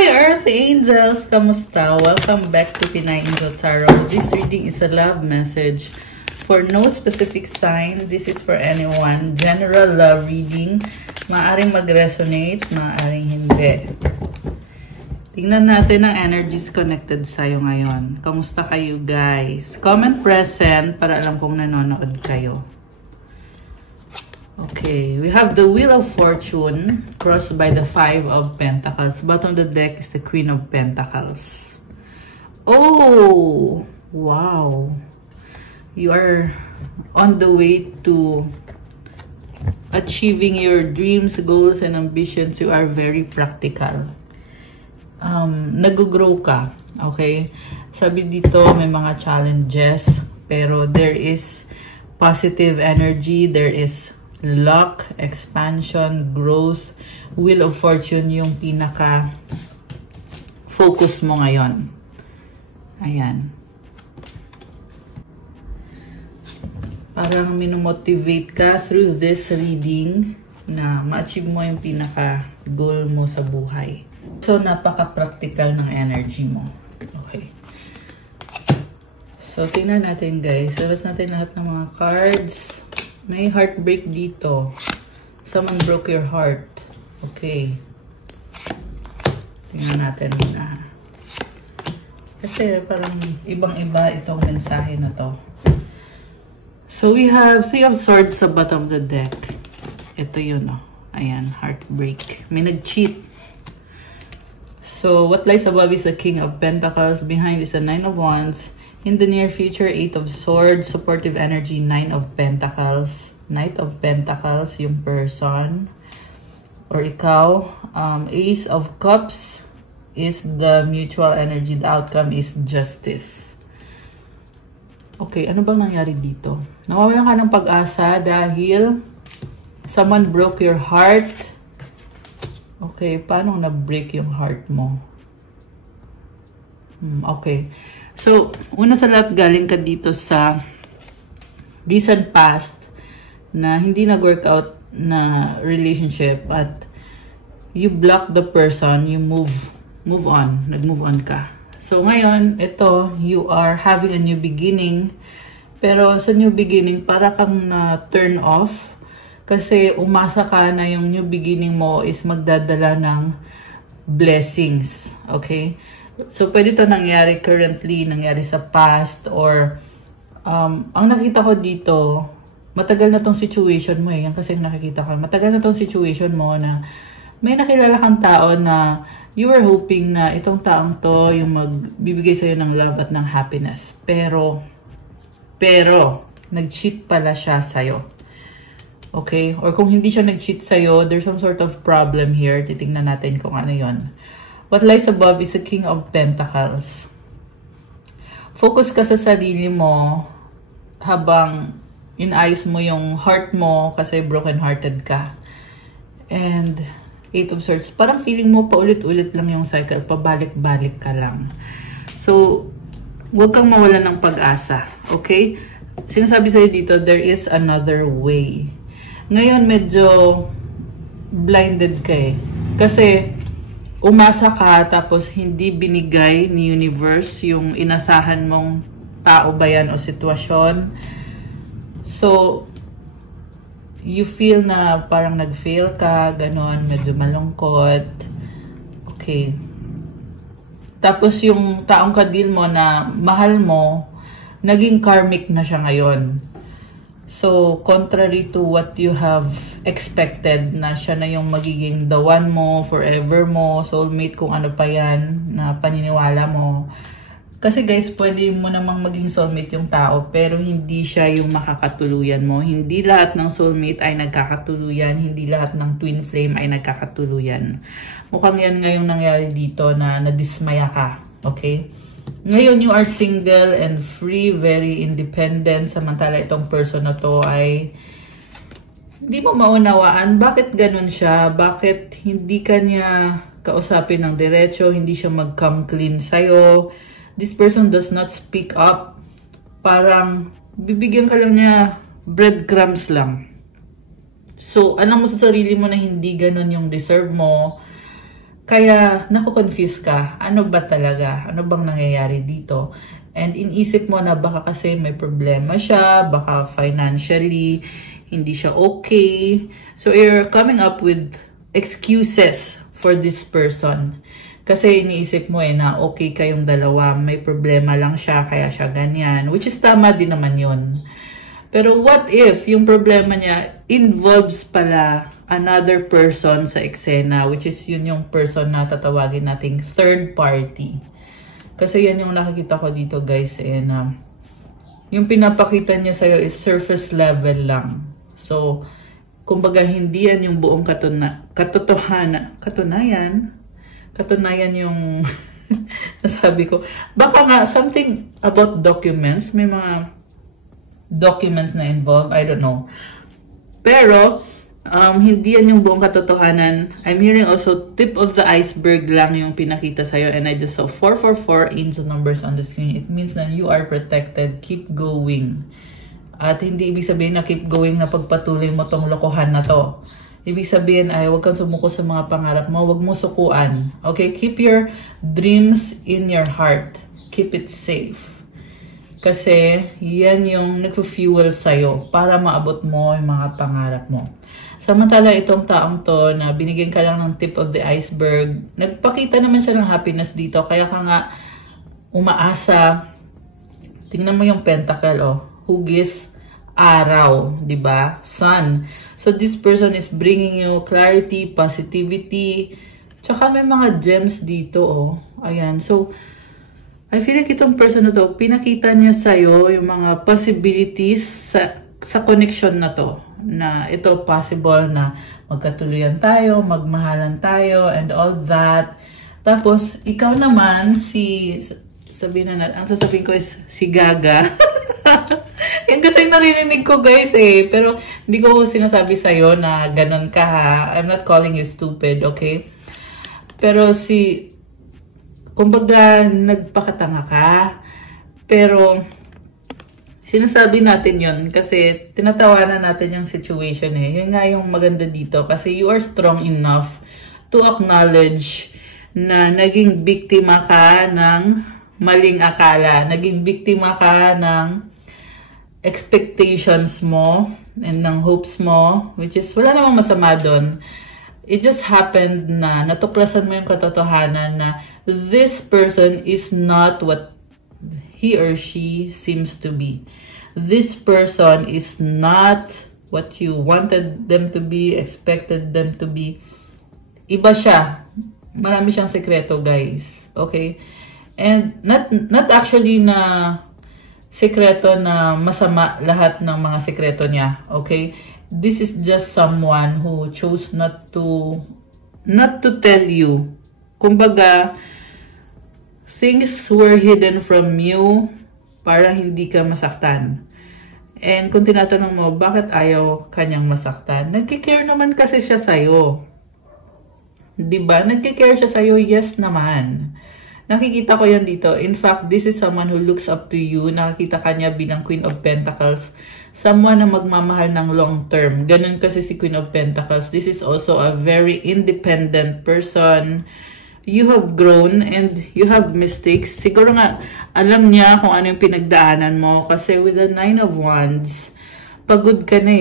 Hi Earth Angels! Kamusta? Welcome back to Pinay Angel Tarot. This reading is a love message for no specific sign. This is for anyone. General love reading. Maaring mag-resonate, maaring hindi. Tingnan natin ang energies connected sa'yo ngayon. Kamusta kayo guys? Comment present para alam kong nanonood kayo. Okay, we have the Wheel of Fortune crossed by the Five of Pentacles. Bottom of the deck is the Queen of Pentacles. Oh, wow. You are on the way to achieving your dreams, goals, and ambitions. You are very practical. Nag-grow ka. Okay? Sabi dito, may mga challenges, pero there is positive energy, there is luck, expansion, growth. Wheel of Fortune yung pinaka focus mo ngayon. Ayan. Parang minomotivate ka through this reading na ma-achieve mo yung pinaka goal mo sa buhay. So, napaka-practical ng energy mo. Okay. So, tingnan natin guys. Labas natin lahat ng mga cards. May heartbreak dito. Someone broke your heart. Okay. Tingnan natin na. Kasi parang ibang-iba itong mensahe na to. So we have Three of Swords sa bottom of the deck. Ito yun, oh. Ayan, heartbreak. May nag-cheat. So what lies above is the King of Pentacles. Behind is the Nine of Wands. In the near future, Eight of Swords, supportive energy, Nine of Pentacles, Knight of Pentacles, yung person, or ikaw. Ace of Cups is the mutual energy, the outcome is justice. Okay, ano bang nangyari dito? Nawawalan ka ng pag-asa dahil someone broke your heart. Okay, paano na-break yung heart mo? Okay. So, una sa lahat, galing ka dito sa recent past na hindi nag-workout na relationship at you block the person, you move on, nag-move on ka. So, ngayon, ito, you are having a new beginning, pero sa new beginning, para kang na-turn off kasi umasa ka na yung new beginning mo is magdadala ng blessings, okay? So, pwede ito nangyari currently, nangyari sa past, or ang nakita ko dito, matagal na tong situation mo eh. Yan kasi nakikita ko. Matagal na tong situation mo na may nakilala kang tao na you were hoping na itong taong to yung magbibigay sa'yo ng love at ng happiness. Pero, nag-cheat pala siya sa'yo. Okay? Or kung hindi siya nag-cheat sa'yo, there's some sort of problem here. Titingnan natin kung ano yon. What lies above is the King of Pentacles. Focus ka sa sarili mo habang inayos mo yung heart mo kasi broken-hearted ka. And Eight of Swords, parang feeling mo paulit-ulit lang yung cycle, pabalik-balik ka lang. So, huwag kang mawalan ng pag-asa. Okay? Sinasabi sa'yo dito, there is another way. Ngayon, medyo blinded ka eh. Kasi, umasa ka tapos hindi binigay ni universe yung inasahan mong tao ba yan o sitwasyon. So, you feel na parang nag-fail ka, ganon, medyo malungkot. Okay. Tapos yung taong ka-deal mo na mahal mo, naging karmic na siya ngayon. So, contrary to what you have expected na siya na yung magiging the one mo, forever mo, soulmate, kung ano pa yan na paniniwala mo. Kasi guys, pwede mo namang maging soulmate yung tao, pero hindi siya yung makakatuluyan mo. Hindi lahat ng soulmate ay nagkakatuluyan, hindi lahat ng twin flame ay nagkakatuluyan. Mukhang yan ngayong nangyari dito na nadismaya ka, okay? Ngayon, you are single and free, very independent. Samantala, itong person na to ay hindi mo maunawaan. Bakit ganun siya? Bakit hindi ka niya kausapin ng diretso? Hindi siya mag-come clean sa'yo? This person does not speak up. Parang bibigyan ka lang niya breadcrumbs lang. So, alam mo sa sarili mo na hindi ganun yung deserve mo. Kaya, naku-confuse ka. Ano ba talaga? Ano bang nangyayari dito? And inisip mo na baka kasi may problema siya, baka financially, hindi siya okay. So, you're coming up with excuses for this person. Kasi iniisip mo na okay kayong dalawa, may problema lang siya, kaya siya ganyan. Which is tama din naman yun. Pero what if yung problema niya involves pala another person sa eksena, which is yun yung person na tatawagin nating third party. Kasi yan yung nakikita ko dito guys, yung pinapakita niya sa'yo is surface level lang. So, kumbaga hindi yan yung buong katunayan yung nasabi ko. Baka nga, something about documents, may mga documents na involved, I don't know. Pero, hindi yan yung buong katotohanan. I'm hearing also tip of the iceberg lang yung pinakita sa'yo, and I just saw 444 angel numbers on the screen. It means that you are protected. Keep going. At hindi ibig sabihin na keep going na pagpatuloy mo tong lokohan na to. Ibig sabihin ay huwag kang sumuko sa mga pangarap mo, huwag mo sukuan. Okay? Keep your dreams in your heart. Keep it safe. Kasi yan yung nagpo-fuel sa'yo para maabot mo yung mga pangarap mo. Samantala itong taong to na binigyan ka lang ng tip of the iceberg, nagpakita naman siya ng happiness dito. Kaya ka nga umaasa. Tingnan mo yung pentacle, hugis, araw, di ba? Sun. So this person is bringing you clarity, positivity. Tsaka may mga gems dito, Ayan. So, I feel like itong person na to, pinakita niya sa'yo yung mga possibilities sa connection na to. Na ito possible na magkatuluyan tayo, magmahalan tayo, and all that. Tapos, ikaw naman, sabihin na natin, ang sasabihin ko is si Gaga. Yan kasi narinig ko guys pero hindi ko sinasabi sa'yo na ganun ka ha. I'm not calling you stupid, okay? Pero kumbaga, nagpakatanga ka. Pero, sinasabi natin yon kasi tinatawanan natin yung situation Yun nga yung maganda dito kasi you are strong enough to acknowledge na naging biktima ka ng maling akala. Naging biktima ka ng expectations mo and ng hopes mo, which is wala namang masama doon. It just happened na natuklasan mo yung katotohanan na this person is not what he or she seems to be. This person is not what you wanted them to be, expected them to be. Iba siya. Marami siyang sekreto, guys. Okay? And not actually na sekreto na masama lahat ng mga sekreto niya. Okay? This is just someone who chose not to tell you. Kumbaga, things were hidden from you para hindi ka masaktan. And kung tinatanong mo, bakit ayaw kanyang masaktan? Nagkikare naman kasi siya sa'yo. Diba? Nagkikare siya sa'yo? Yes naman. Nakikita ko yan dito. In fact, this is someone who looks up to you. Nakikita kanya bilang Queen of Pentacles. Someone na magmamahal ng long term. Ganun kasi si Queen of Pentacles. This is also a very independent person. You have grown and you have mistakes. Siguro nga, alam niya kung ano yung pinagdaanan mo. Kasi with the 9 of Wands, pagod ka na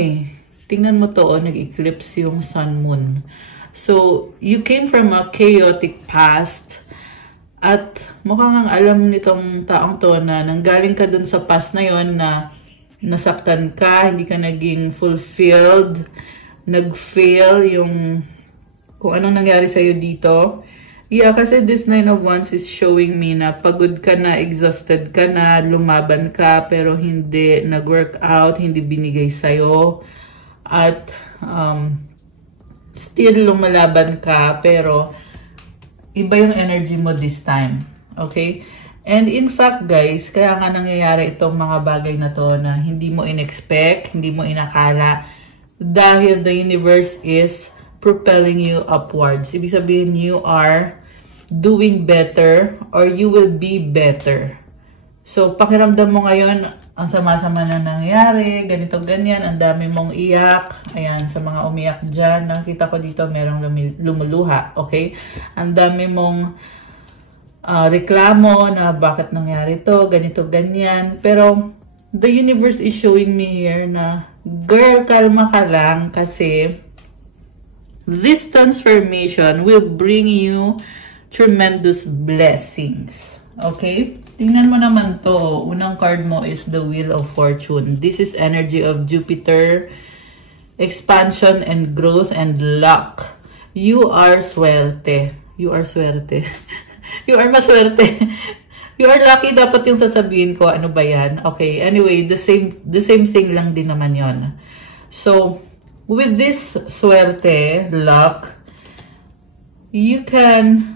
Tingnan mo to, nag-eclipse yung Sun Moon. So, you came from a chaotic past. At mukhang ang alam nitong taong to na nanggaling ka dun sa past na yon na nasaktan ka, hindi ka naging fulfilled, nag-fail yung kung anong nangyari sa'yo dito. Yeah, kasi this 9 of Wands is showing me na pagod ka na, exhausted ka na, lumaban ka, pero hindi nag-work out, hindi binigay sa'yo. At still lumalaban ka, pero iba yung energy mo this time. Okay? And in fact, guys, kaya nga nangyayari itong mga bagay na to na hindi mo in-expect, hindi mo inakala, dahil the universe is propelling you upwards. Ibig sabihin, you are doing better or you will be better. So, pakiramdam mo ngayon, ang sama-sama na nangyari, ganito, ganyan, ang dami mong iyak. Ayan, sa mga umiyak dyan, nakita ko dito merong lumuluha, okay? Ang dami mong reklamo na bakit nangyari to, ganito, ganyan. Pero, the universe is showing me here na, girl, kalma ka lang kasi this transformation will bring you tremendous blessings. Okay? Tingnan mo naman to. Unang card mo is the Wheel of Fortune. This is energy of Jupiter, expansion and growth and luck. You are swerte. You are swerte. You are maswerte. You are lucky. Dapat yung sasabihin ko. Ano ba yan? Okay. Anyway, the same thing lang din naman yon. So, with this swerte, luck, you can,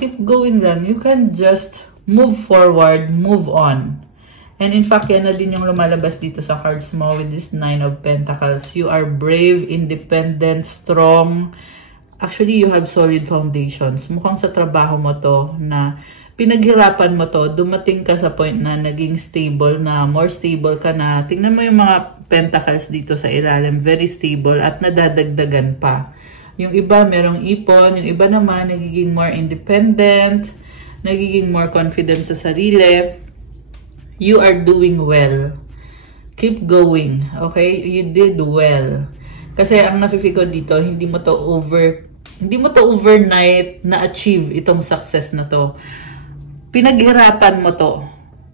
keep going lang. You can just move forward, move on. And in fact, yan na din yung lumalabas dito sa cards mo with this 9 of Pentacles. You are brave, independent, strong. Actually, you have solid foundations. Mukhang sa trabaho mo to na pinaghirapan mo to, dumating ka sa point na naging stable na, more stable ka na. Tingnan mo yung mga Pentacles dito sa ilalim, very stable at nadadagdagan pa. Yung iba merong ipon, yung iba naman nagiging more independent, nagiging more confident sa sarili. You are doing well. Keep going. Okay? You did well. Kasi ang nafe-feel ko dito, hindi mo to overnight na-achieve itong success na to. Pinaghirapan mo to.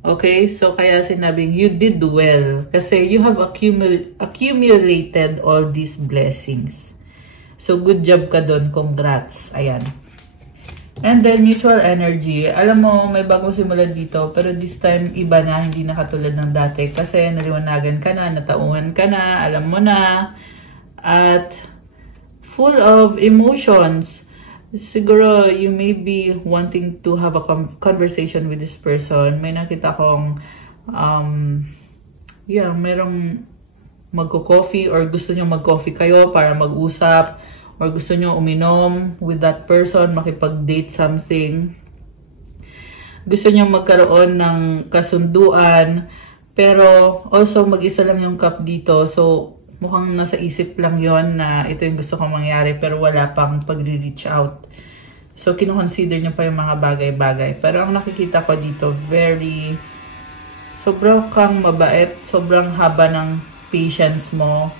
Okay? So, kaya sinabing, you did well. Kasi you have accumulated all these blessings. So, good job ka doon. Congrats. Ayan. And then, mutual energy. Alam mo, may bagong simulan dito. Pero this time, iba na. Hindi na katulad ng dati. Kasi naliwanagan ka na, natauhan ka na, alam mo na. At full of emotions. Siguro, you may be wanting to have a conversation with this person. May nakita kong, merong magko-coffee or gusto nyo mag-coffee kayo para mag-usap. Or gusto nyo uminom with that person, makipag-date something. Gusto nyo magkaroon ng kasunduan. Pero also mag-isa lang yung cup dito. So mukhang nasa isip lang yon na ito yung gusto kong mangyari. Pero wala pang pag-reach out. So kinoconsider nyo pa yung mga bagay-bagay. Pero ang nakikita ko dito, sobrang kang mabait. Sobrang haba ng patience mo.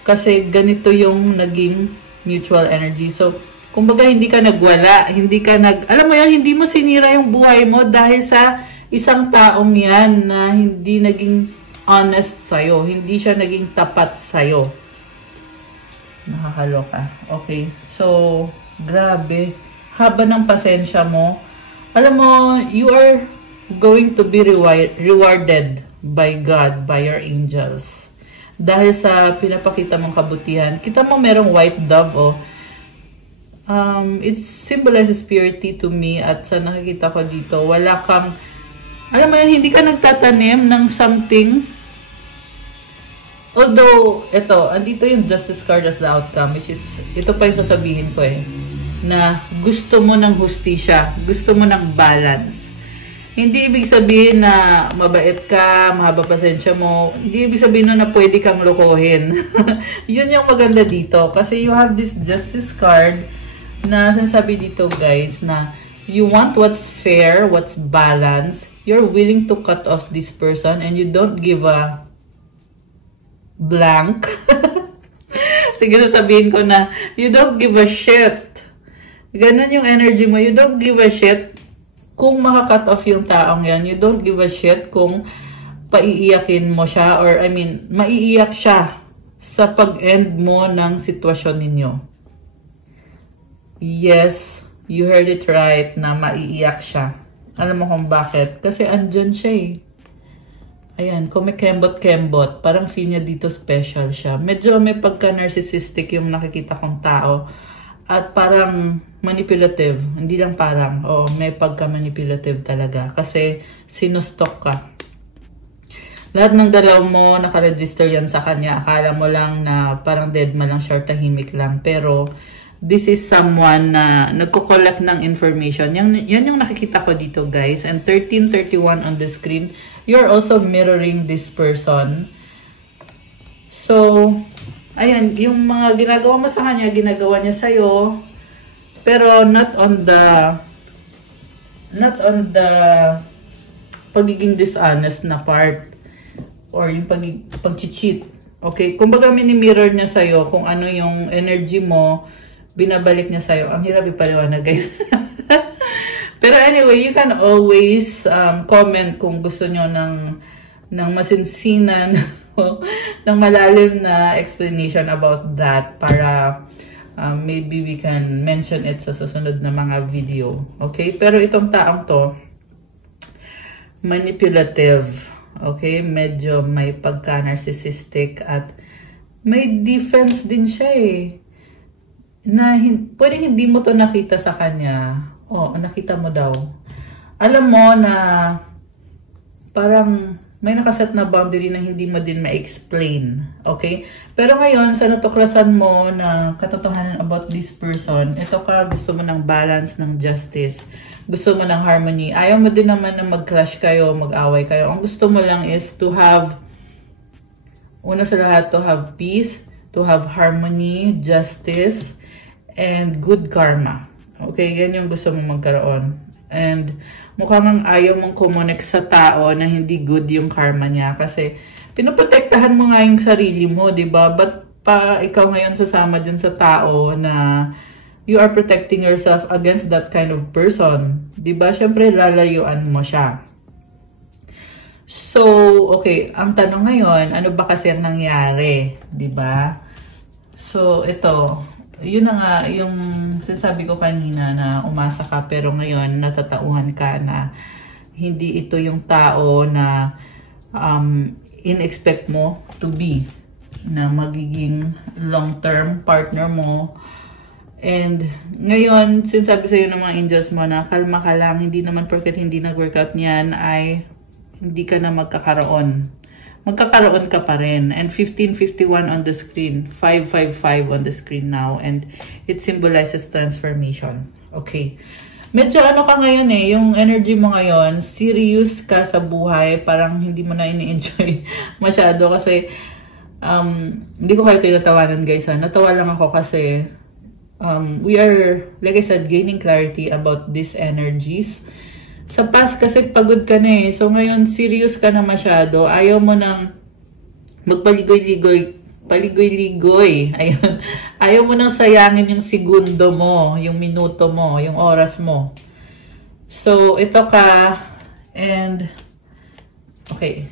Kasi ganito yung naging mutual energy. So, kumbaga hindi ka nagwala, alam mo yan, hindi mo sinira yung buhay mo dahil sa isang taong yan na hindi naging honest sa'yo. Hindi siya naging tapat sa'yo. Nakakaloka. Okay. So, grabe. Haba ng pasensya mo. Alam mo, you are going to be rewarded by God, by your angels. Dahil sa pinapakita mong kabutihan. Kita mo merong white dove, oh. It symbolizes purity to me. At sa nakikita ko dito, wala kang, alam mo yan, hindi ka nagtatanim ng something. Although, andito yung justice card as the outcome, which is, ito pa yung sasabihin ko na gusto mo ng hustisya, gusto mo ng balance. Hindi ibig sabihin na mabait ka, mahaba pasensya mo. Hindi ibig sabihin na pwede kang lokohin. Yun yung maganda dito. Kasi you have this justice card na sinasabi dito guys na you want what's fair, what's balanced. You're willing to cut off this person and you don't give a blank. Sige, sasabihin ko na you don't give a shit. Ganun yung energy mo. You don't give a shit. Kung makakat off yung taong yan, you don't give a shit kung paiiyakin mo siya or maiiyak siya sa pag-end mo ng sitwasyon ninyo. Yes, you heard it right na maiiyak siya. Alam mo kung bakit? Kasi andyan siya eh. Ayan, kumikembot-kembot. Parang feel niya dito special siya. Medyo may pagka-narcissistic yung nakikita kong tao. At parang manipulative. Hindi lang parang, may pagka-manipulative talaga. Kasi sinustok ka. Lahat ng galaw mo, nakaregister yan sa kanya. Akala mo lang na parang dead man lang siya, tahimik lang. Pero this is someone na nagko-collect ng information. Yan yung nakikita ko dito guys. And 1331 on the screen. you're also mirroring this person. So, ayan, yung mga ginagawa mo sa kanya, ginagawa niya sa'yo. Pero not on the pagiging dishonest na part. Or yung pag-cheat. Okay? Kumbaga mini-mirror niya sa'yo kung ano yung energy mo, binabalik niya sa'yo. Ang hirap ipaliwanag, guys. Pero anyway, you can always comment kung gusto nyo ng masinsinan ng malalim na explanation about that para maybe we can mention it sa susunod na mga video. Okay? Pero itong taong to, manipulative. Okay? Medyo may pagka-narcissistic at may defense din siya eh. Na pwedeng hindi mo to nakita sa kanya. Oh, nakita mo daw. Alam mo na parang may nakaset na boundary na hindi mo din ma-explain. Okay? Pero ngayon, sa natuklasan mo na katotohanan about this person, ito ka, gusto mo ng balance, ng justice. Gusto mo ng harmony. Ayaw mo din naman na mag-clash kayo, mag-away kayo. Ang gusto mo lang is to have, una sa lahat, to have peace, to have harmony, justice, and good karma. Okay, yan yung gusto mong magkaroon. And mukhang ayaw mong kumonek sa tao na hindi good yung karma niya. Kasi pinoprotektahan mo nga yung sarili mo, di ba? Ba't pa ikaw ngayon sasama dyan sa tao na you are protecting yourself against that kind of person? Di ba? Siyempre, lalayuan mo siya. So, okay. Ang tanong ngayon, ano ba kasi ang nangyari? Di ba? So, ito. Yun na nga, yung sinasabi ko kanina na umasa ka pero ngayon natatauhan ka na hindi ito yung tao na in-expect mo to be, na magiging long-term partner mo. And ngayon, sinasabi sa'yo ng mga angels mo na kalma ka lang, hindi naman porket hindi nag-workout niyan ay hindi ka na magkakaroon. Magkakaroon ka pa rin. And 1551 on the screen. 555 on the screen now. And it symbolizes transformation. Okay. Medyo ano ka ngayon eh. Yung energy mo ngayon, serious ka sa buhay. Parang hindi mo na ini-enjoy masyado. Kasi, hindi ko kayo tinatawanan guys ha. Natawa lang ako kasi, we are, like I said, gaining clarity about these energies. Sa past kasi pagod ka na eh. So ngayon, serious ka na masyado. Ayaw mo nang magpaligoy-ligoy. Paligoy-ligoy. Ayaw mo nang sayangin yung segundo mo, yung minuto mo, yung oras mo. So, ito ka. And, okay.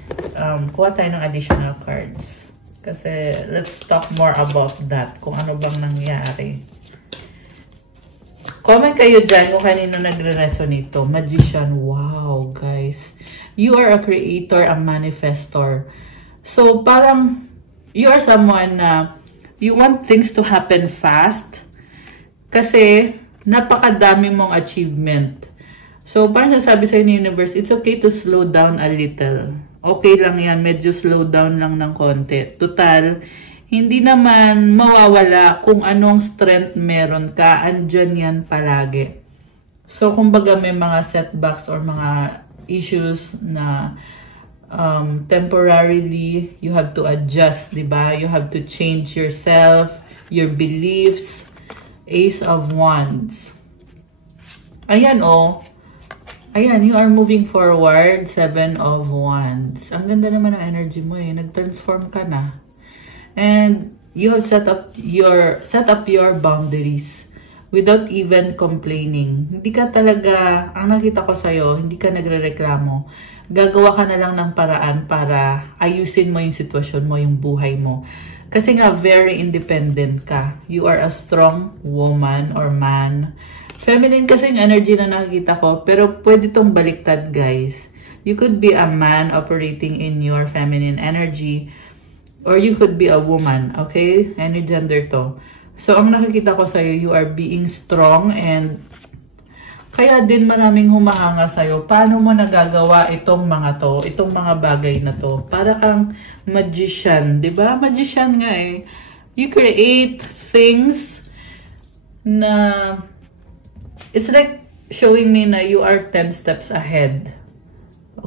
Kuha tayo ng additional cards. Kasi, let's talk more about that. Kung ano bang nangyari. Comment kayo dyan kung kanino nagre-resonate to. Magician. Wow, guys. You are a creator, a manifestor. So, parang, you are someone na you want things to happen fast. Kasi, napakadami mong achievement. So, parang sasabi sa'yo ng universe, it's okay to slow down a little. Okay lang yan. Medyo slow down lang ng konti. Total, hindi naman mawawala kung anong strength meron ka. Andyan yan palagi. So, kumbaga may mga setbacks or mga issues na temporarily you have to adjust, diba? You have to change yourself, your beliefs. Ace of Wands. Ayan, oh. Ayan, you are moving forward. Seven of Wands. Ang ganda naman ng energy mo eh. Nag-transform ka na. And you have set up your boundaries without even complaining. Hindi ka talaga, ang nakita ko sa'yo, hindi ka nagre-reklamo. Gagawa ka na lang ng paraan para ayusin mo yung sitwasyon mo, yung buhay mo. Kasi nga, very independent ka. You are a strong woman or man. Feminine kasi yung energy na nakikita ko, pero pwede tong baliktad, guys. You could be a man operating in your feminine energy, or you could be a woman, okay? Any gender to. So, ang nakikita ko sa'yo, you are being strong and kaya din maraming humahanga sa'yo. Paano mo nagagawa itong mga to, itong mga bagay na to? Para kang magician, di ba? Magician nga eh. You create things na it's like showing me na you are 10 steps ahead.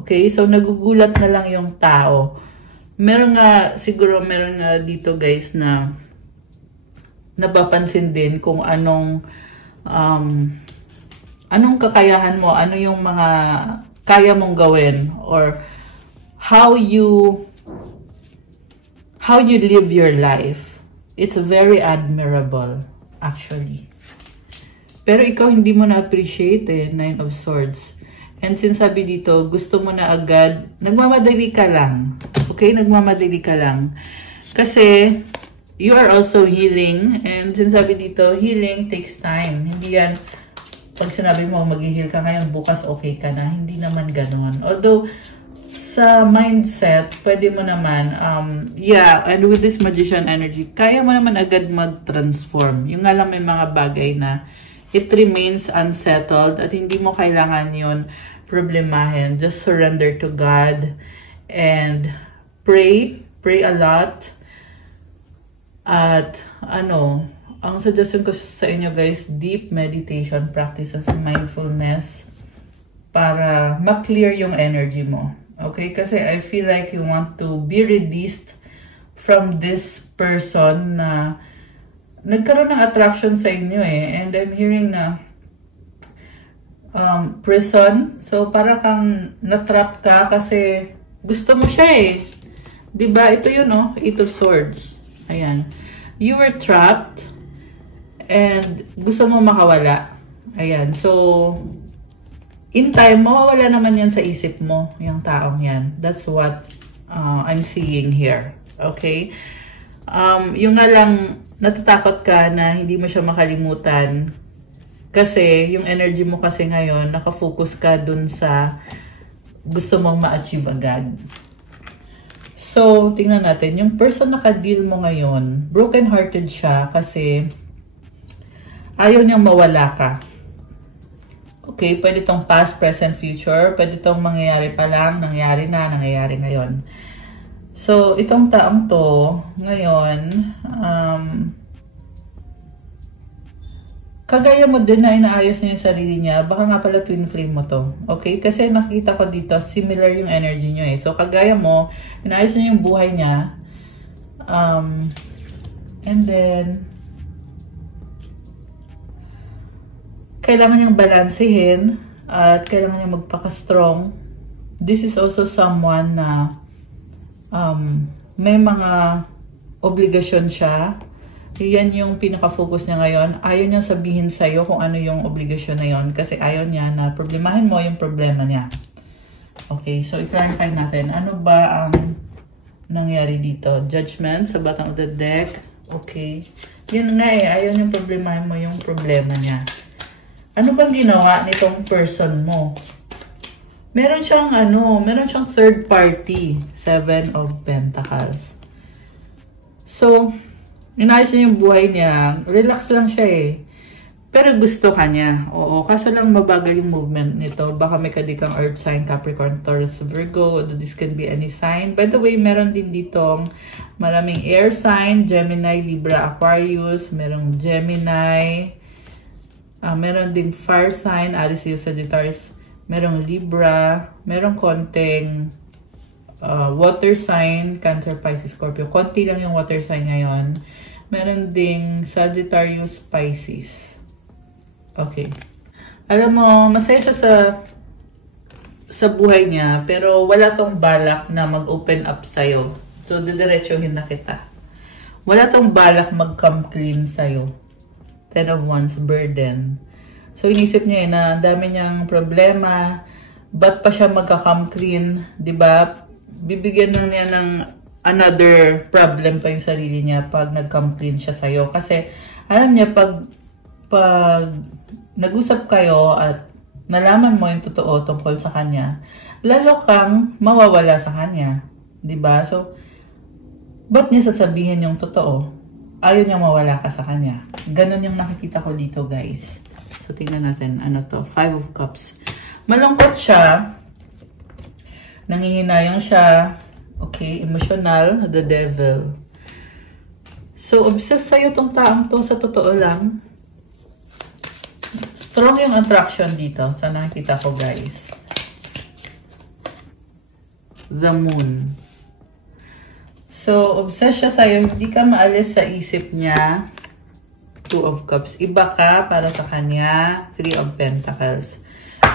Okay? So, nagugulat na lang yung tao. Siguro meron nga dito guys na napapansin din kung anong kakayahan mo, ano yung mga kaya mong gawin, or how you live your life. It's very admirable, actually. Pero ikaw hindi mo na-appreciate Nine of Swords. And sinasabi dito, gusto mo na agad, nagmamadali ka lang. Okay? Nagmamadali ka lang. Kasi, you are also healing. And sinasabi dito, healing takes time. Hindi yan, pag sinabi mo mag-heal ka ngayon, bukas okay ka na. Hindi naman ganon. Although, sa mindset, pwede mo naman, and with this magician energy, kaya mo naman agad mag-transform. Yung nga lang may mga bagay na it remains unsettled at hindi mo kailangan yun problemahin. Just surrender to God and pray a lot. At ang suggestion ko sa inyo guys, deep meditation practices, mindfulness, para ma-clear yung energy mo. Okay? Kasi I feel like you want to be released from this person na nagkaroon ng attraction sa inyo And I'm hearing na prison. So, para kang natrap ka kasi gusto mo siya Diba? Ito yun, Eight of Swords. Ayan. You were trapped and gusto mo makawala. Ayan. So, in time, mawawala naman yan sa isip mo, yung taong yan. That's what I'm seeing here. Okay? Yung nga lang, natatakot ka na hindi mo siya makalimutan kasi yung energy mo kasi ngayon, nakafocus ka dun sa gusto mong ma-achieve agad. So, tingnan natin. Yung person na ka-deal mo ngayon, broken-hearted siya kasi ayaw niyang mawala ka. Okay, pwede itong past, present, future. Pwede itong mangyayari pa lang, nangyayari na, nangyayari ngayon. So, itong taong to, ngayon, kagaya mo din na inaayos niya yung sarili niya, baka nga pala twin flame mo to. Okay? Kasi nakikita ko dito, similar yung energy niyo So, kagaya mo, inaayos niya yung buhay niya. And then, kailangan niyang balansehin at kailangan niyang magpaka-strong. This is also someone na may mga obligasyon siya. Yan yung pinaka-focus niya ngayon. Ayaw niya sabihin sa'yo kung ano yung obligasyon na yon kasi ayaw niya na problemahin mo yung problema niya. Okay, so i-clarify natin. Ano ba ang nangyari dito? Judgment sa bottom of the deck. Okay. Yun nga ayaw niyang problemahin mo yung problema niya. Ano bang ginawa nitong person mo? Meron siyang third party. Seven of Pentacles. So, inayos niya yung buhay niya. Relax lang siya Pero gusto ka niya. Oo, kaso lang mabagal yung movement nito. Baka may kadikang Earth sign, Capricorn, Taurus, Virgo. This can be any sign. By the way, meron din ditong maraming air sign. Gemini, Libra, Aquarius. Merong Gemini. Meron ding fire sign. Aries, Leo, Sagittarius. Merong Libra. Merong konting water sign, Cancer, Pisces, Scorpio. Konti lang yung water sign ngayon. Meron ding Sagittarius, Pisces. Okay. Alam mo, masaya siya sa buhay niya, pero wala tong balak na mag-open up sa'yo. So, didiretsuhin na kita. Wala tong balak mag-come clean sa'yo. Ten of Wands, burden. So, inisip niya na dami niyang problema. Ba't pa siya magka-come clean? Diba? Bibigyan lang niya ng another problem pa yung sarili niya pag nag-complain siya sa'yo. Kasi, alam niya, pag nag-usap kayo at nalaman mo yung totoo tungkol sa kanya, lalo kang mawawala sa kanya. Diba? So, ba't niya sasabihin yung totoo? Ayaw niya mawala ka sa kanya. Ganon yung nakikita ko dito, guys. So, tingnan natin. Ano to? Five of Cups. Malungkot siya. Nangihinayang siya. Okay, emotional, the devil. So, obsessed sa'yo tong taong to sa totoo lang. Strong yung attraction dito sa nakikita ko, guys. the moon. So, obsessed siya sa'yo. Hindi ka maalis sa isip niya. Two of Cups. Iba ka para sa kanya. Three of Pentacles.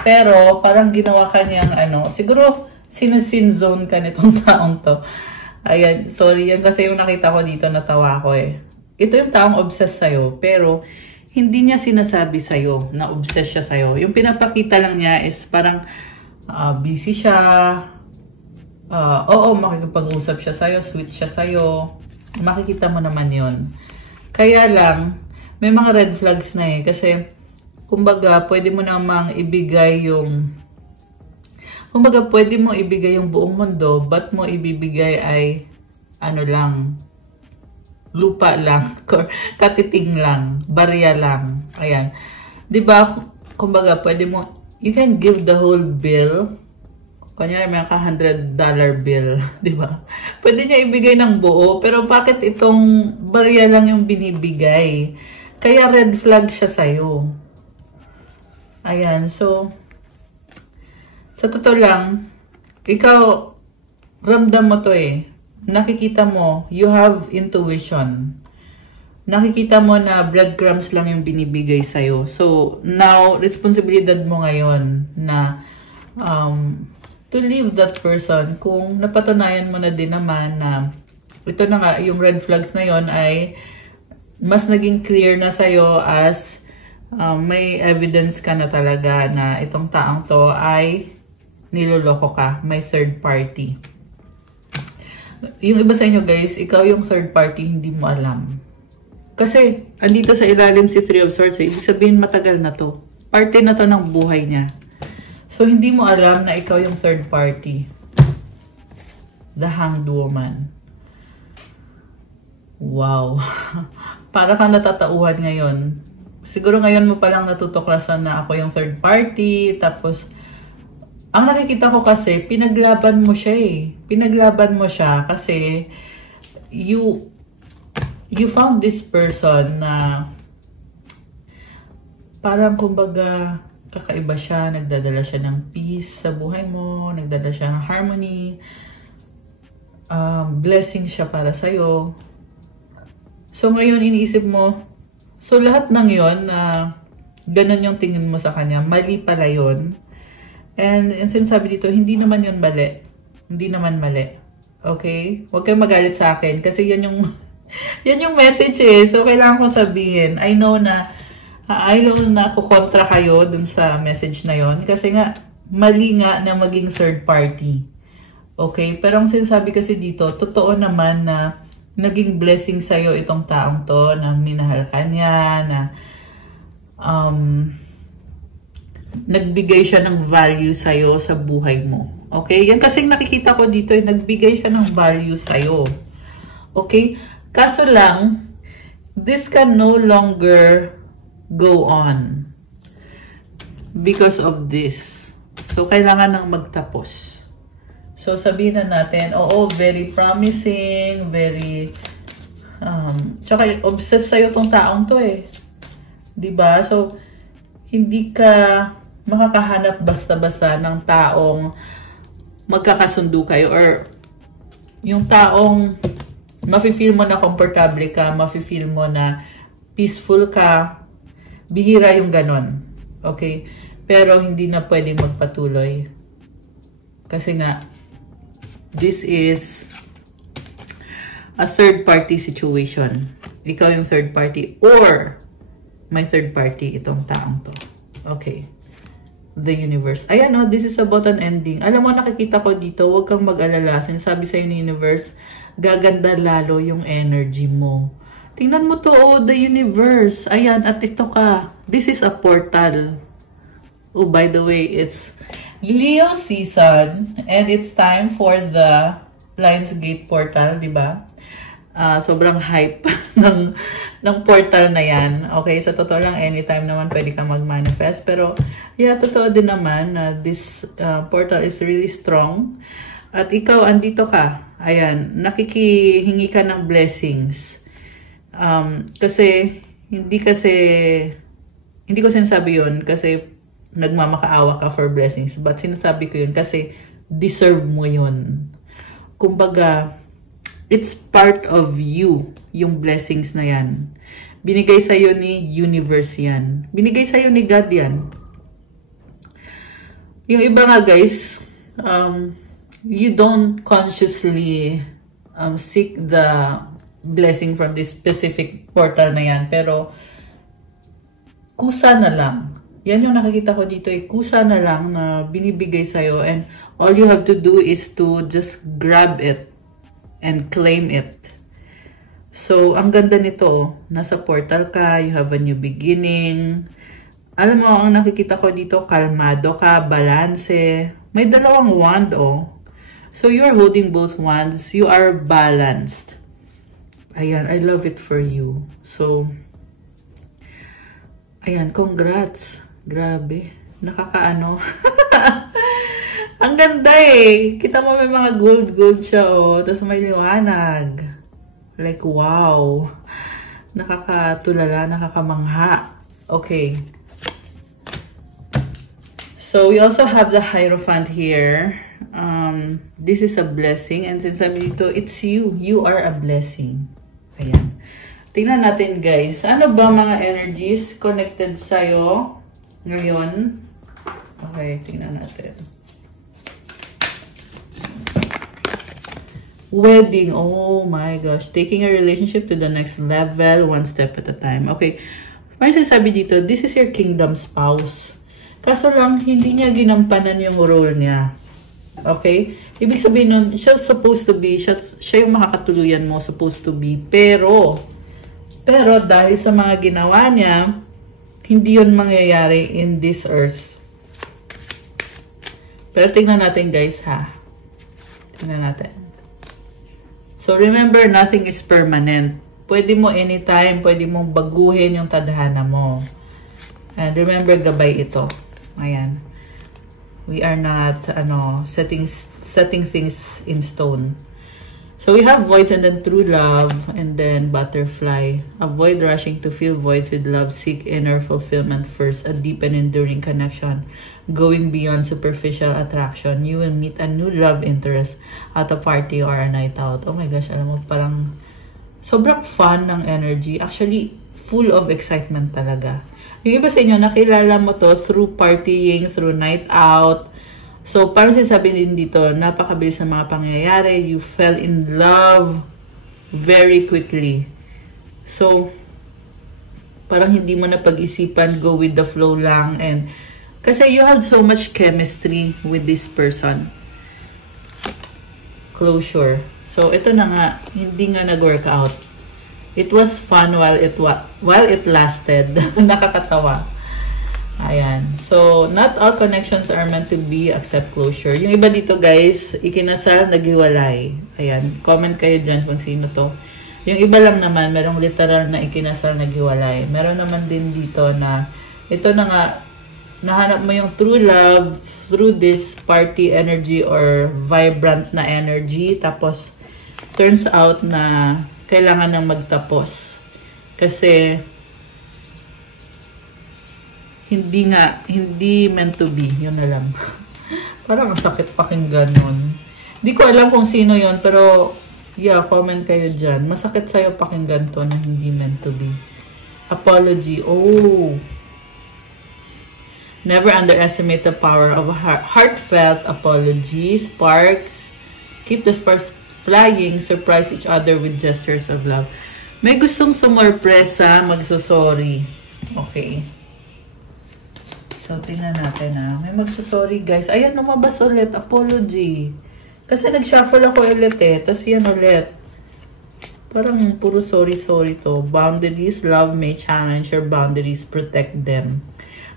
Pero, parang ginawa ka niyang siguro, sin zone ka nitong taong to. Ayan, sorry. Yan kasi yung nakita ko dito, natawa ko eh. Ito yung taong obsessed sa'yo. Pero, hindi niya sinasabi sa'yo na obsessed siya sa'yo. Yung pinapakita lang niya is parang busy siya. Oo, makikipag-usap siya sa'yo, sweet siya sa'yo. Makikita mo naman yon. Kaya lang, may mga red flags na eh. Kasi, kumbaga, pwede mo namang ibigay yung... Kumbaga, pwede mo ibigay yung buong mundo, but mo ibibigay ay, lupa lang, katiting lang, barya lang. Ayan. Diba, kumbaga, pwede mo, you can give the whole bill. Kunyari, may $100 bill, di ba? Pwede niya ibigay ng buo, pero bakit itong barya lang yung binibigay? Kaya red flag siya sa'yo. Ayan, so, sa totoo lang, ikaw, ramdam mo to eh. Nakikita mo, you have intuition. Nakikita mo na breadcrumbs lang yung binibigay sa'yo. So, now, responsibilidad mo ngayon na, to leave that person kung napatunayan mo na din naman na ito na nga, yung red flags na yon ay mas naging clear na sa'yo as may evidence ka na talaga na itong taong to ay niloloko ka, may third party. Yung iba sa inyo guys, ikaw yung third party, hindi mo alam. Kasi andito sa ilalim si Three of Swords, ibig sabihin matagal na to. Parte na to ng buhay niya. So, hindi mo alam na ikaw yung third party. The Hanged Woman. Wow. Para kang natatauhan ngayon. Siguro ngayon mo palang natutuklasan na ako yung third party. Tapos, ang nakikita ko kasi, pinaglaban mo siya eh. Pinaglaban mo siya kasi you found this person na parang kumbaga kakaiba siya, nagdadala siya ng peace sa buhay mo, nagdadala siya ng harmony, blessing siya para sa'yo. So ngayon iniisip mo, so lahat ng yon na ganun yung tingin mo sa kanya, mali pala yun. And sinasabi dito, hindi naman yun mali. Hindi naman mali. Okay? Huwag kayong magalit sa akin kasi yan yung, yan yung message eh. So kailangan kong sabihin, I know na kukontra kayo dun sa message na yon kasi nga, mali nga na maging third party. Okay? Pero ang sinasabi kasi dito, totoo naman na naging blessing sa'yo itong taong to, na minahal ka niya, na nagbigay siya ng value sa'yo sa buhay mo. Okay? Yan kasi nakikita ko dito, nagbigay siya ng value sa'yo. Okay? Kaso lang, this can no longer go on because of this. So, kailangan nang magtapos. So, sabihin na natin, oo, very promising, very, tsaka obsessed sa'yo tong taong to eh. Diba? So, hindi ka makakahanap basta-basta ng taong magkakasundo kayo or yung taong mafe-feel mo na komportable ka, mafe-feel mo na peaceful ka. Bihira yung ganon. Okay? Pero hindi na pwedeng magpatuloy. Kasi nga, this is a third party situation. Ikaw yung third party or may third party itong taong to. Okay. The universe. Ayan o, this is about an ending. Alam mo, nakikita ko dito, huwag kang mag-alala. Sinasabi sa'yo ng universe, gaganda lalo yung energy mo. Tingnan mo to, oh, the universe. Ayan, at ito ka. This is a portal. Oh, by the way, it's Leo season and it's time for the Lionsgate portal, di ba? Sobrang hype ng portal na yan. Okay, sa totoo lang, anytime naman pwede kang mag-manifest. Pero, yeah, totoo din naman na this portal is really strong. At ikaw, andito ka. Ayan, nakikihingi ka ng blessings. Kasi hindi ko sinasabi yun kasi nagmamakaawa ka for blessings. But sinasabi ko yun kasi deserve mo yun. kumbaga, it's part of you, yung blessings na yan. Binigay sa'yo ni universe yan. Binigay sa'yo ni God yan. Yung iba nga guys, you don't consciously seek the blessing from this specific portal na yan. Pero, kusa na lang. Yan yung nakikita ko dito, kusa na lang na binibigay sa'yo. And all you have to do is to just grab it and claim it. So, ang ganda nito, nasa portal ka, you have a new beginning. Alam mo, ang nakikita ko dito, kalmado ka, balanse. May dalawang wand, oh. So, you are holding both wands. You are balanced. Ayan, I love it for you. So, ayan, congrats. Grabe. Nakakaano. Ang ganda eh. Kita mo may mga gold siya, oh. Tapos may liwanag. Like, wow. Nakakatulala, nakakamangha. Okay. So, we also have the Hierophant here. This is a blessing. And since sabi dito, it's you. You are a blessing. Ayan. Tingnan natin, guys. Ano ba mga energies connected sa'yo ngayon? Okay, tingnan natin. Wedding. Oh my gosh. Taking a relationship to the next level, one step at a time. Okay. May sasabi dito, this is your kingdom spouse. Kaso lang, hindi niya ginampanan yung role niya. Okay? Ibig sabihin nun, siya yung makakatuluyan mo, supposed to be. Pero dahil sa mga ginawa niya, hindi yun mangyayari in this earth. Pero tingnan natin guys ha. Tingnan natin. So, remember, nothing is permanent. Pwede mo anytime, pwede mong baguhin yung tadhana mo. And remember, gabay ito. Ayan. We are not, setting things in stone. So, we have voids and then true love and then butterfly. Avoid rushing to fill voids with love. Seek inner fulfillment first. A deep and enduring connection. Going beyond superficial attraction. You will meet a new love interest at a party or a night out. Oh my gosh, alam mo, parang sobrang fun ng energy. Actually, full of excitement talaga. Yung iba sa inyo, nakilala mo to through partying, through night out. So, parang sinasabi din dito, napakabilis ng mga pangyayari. You fell in love very quickly. So, parang hindi mo na pag-isipan, go with the flow lang. And kasi you have so much chemistry with this person. Closure. So, ito na nga, hindi nga nag-work out. It was fun while it lasted. Nakakatawa. Ayan. So, not all connections are meant to be accept closure. Yung iba dito, guys, ikinasal, naghiwalay. Ayan. Comment kayo dyan kung sino to. Yung iba lang naman, merong literal na ikinasal, naghiwalay. Meron naman din dito na, ito na nga, nahanap mo yung true love through this party energy or vibrant na energy. Tapos, turns out na kailangan nang magtapos. Kasi, hindi meant to be. Yun na lang. Parang masakit pakinggan nun. Hindi ko alam kung sino yon, pero yeah, comment kayo dyan. Masakit sa'yo pakinggan to na hindi meant to be. Apology. Oh. Never underestimate the power of a heartfelt apology. Sparks. Keep the sparks flying. Surprise each other with gestures of love. May gustong sumurpresa, magsusorry. Okay. So, tingnan natin ha. May magsusorry guys. Ayan, lumabas ulit. Apology. Kasi nag-shuffle ako ulit eh. Tapos yan ulit. Parang puro sorry to. Boundaries. Love may challenge your boundaries. Protect them.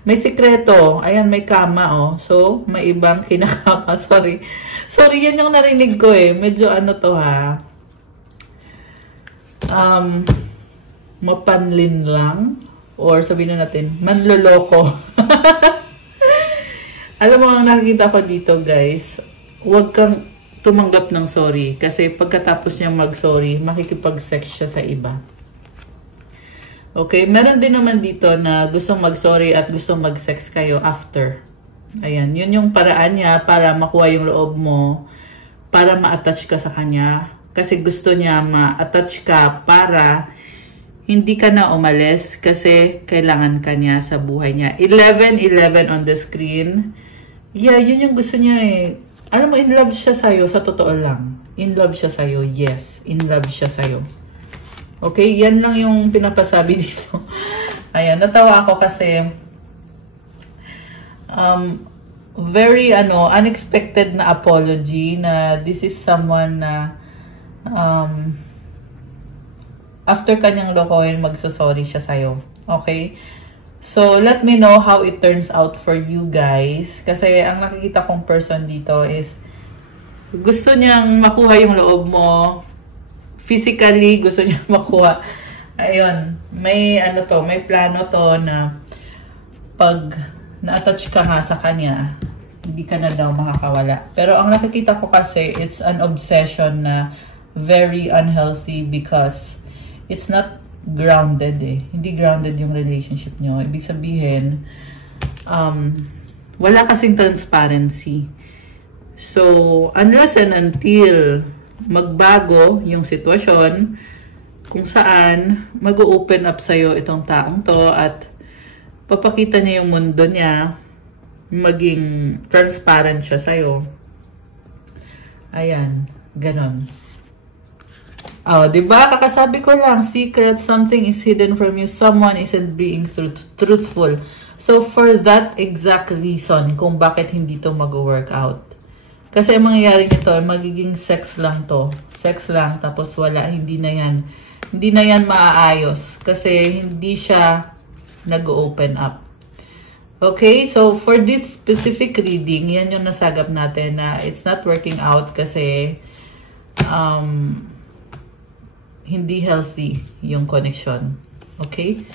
May sikreto. Ayan, may kama oh. So, may ibang kinakama. Sorry. Sorry, yan yung narinig ko eh. Medyo ano to ha. Mapanlin lang. Or sabihin na natin, manloloko. Alam mo, ang nakikita ko dito guys, huwag kang tumanggap ng sorry. Kasi pagkatapos niya mag-sorry, makikipag-sex siya sa iba. Okay, meron din naman dito na gustong mag-sorry at gustong mag-sex kayo after. Ayan, yun yung paraan niya para makuha yung loob mo. para ma-attach ka sa kanya. Kasi gusto niya ma-attach ka para hindi ka na umalis kasi kailangan ka niya sa buhay niya. 11-11 on the screen. Yeah, yun yung gusto niya eh. Alam mo, in love siya sa'yo, sa totoo lang. In love siya sa'yo, yes. In love siya sa'yo. Okay, yan lang yung pinapasabi dito. Ayan, natawa ako kasi very unexpected na apology na this is someone na after kanyang lokohin, magsasorry siya sa'yo. Okay? So, let me know how it turns out for you guys. Kasi ang nakikita kong person dito is gusto niyang makuha yung loob mo. Physically, gusto niyang makuha. Ayun. May may plano to na pag na-attach ka nga sa kanya, hindi ka na daw makakawala. Pero ang nakikita ko kasi, it's an obsession na very unhealthy because it's not grounded eh. Hindi grounded yung relationship nyo. Ibig sabihin, wala kasing transparency. So, unless and until magbago yung sitwasyon, kung saan mag-open up sa'yo itong taong to at papakita niya yung mundo niya, maging transparent siya sa'yo. Ayan, ganon. Oh, diba? Kakasabi ko lang, secret, something is hidden from you, someone isn't being truthful. So, for that exact reason, kung bakit hindi to mag-work out. Kasi ang mangyayari nito, magiging sex lang to. Sex lang, tapos wala, hindi na yan. Hindi na yan maaayos. Kasi hindi siya nag-open up. Okay, so for this specific reading, yan yung nasagap natin na it's not working out kasi hindi healthy yung connection. Okay?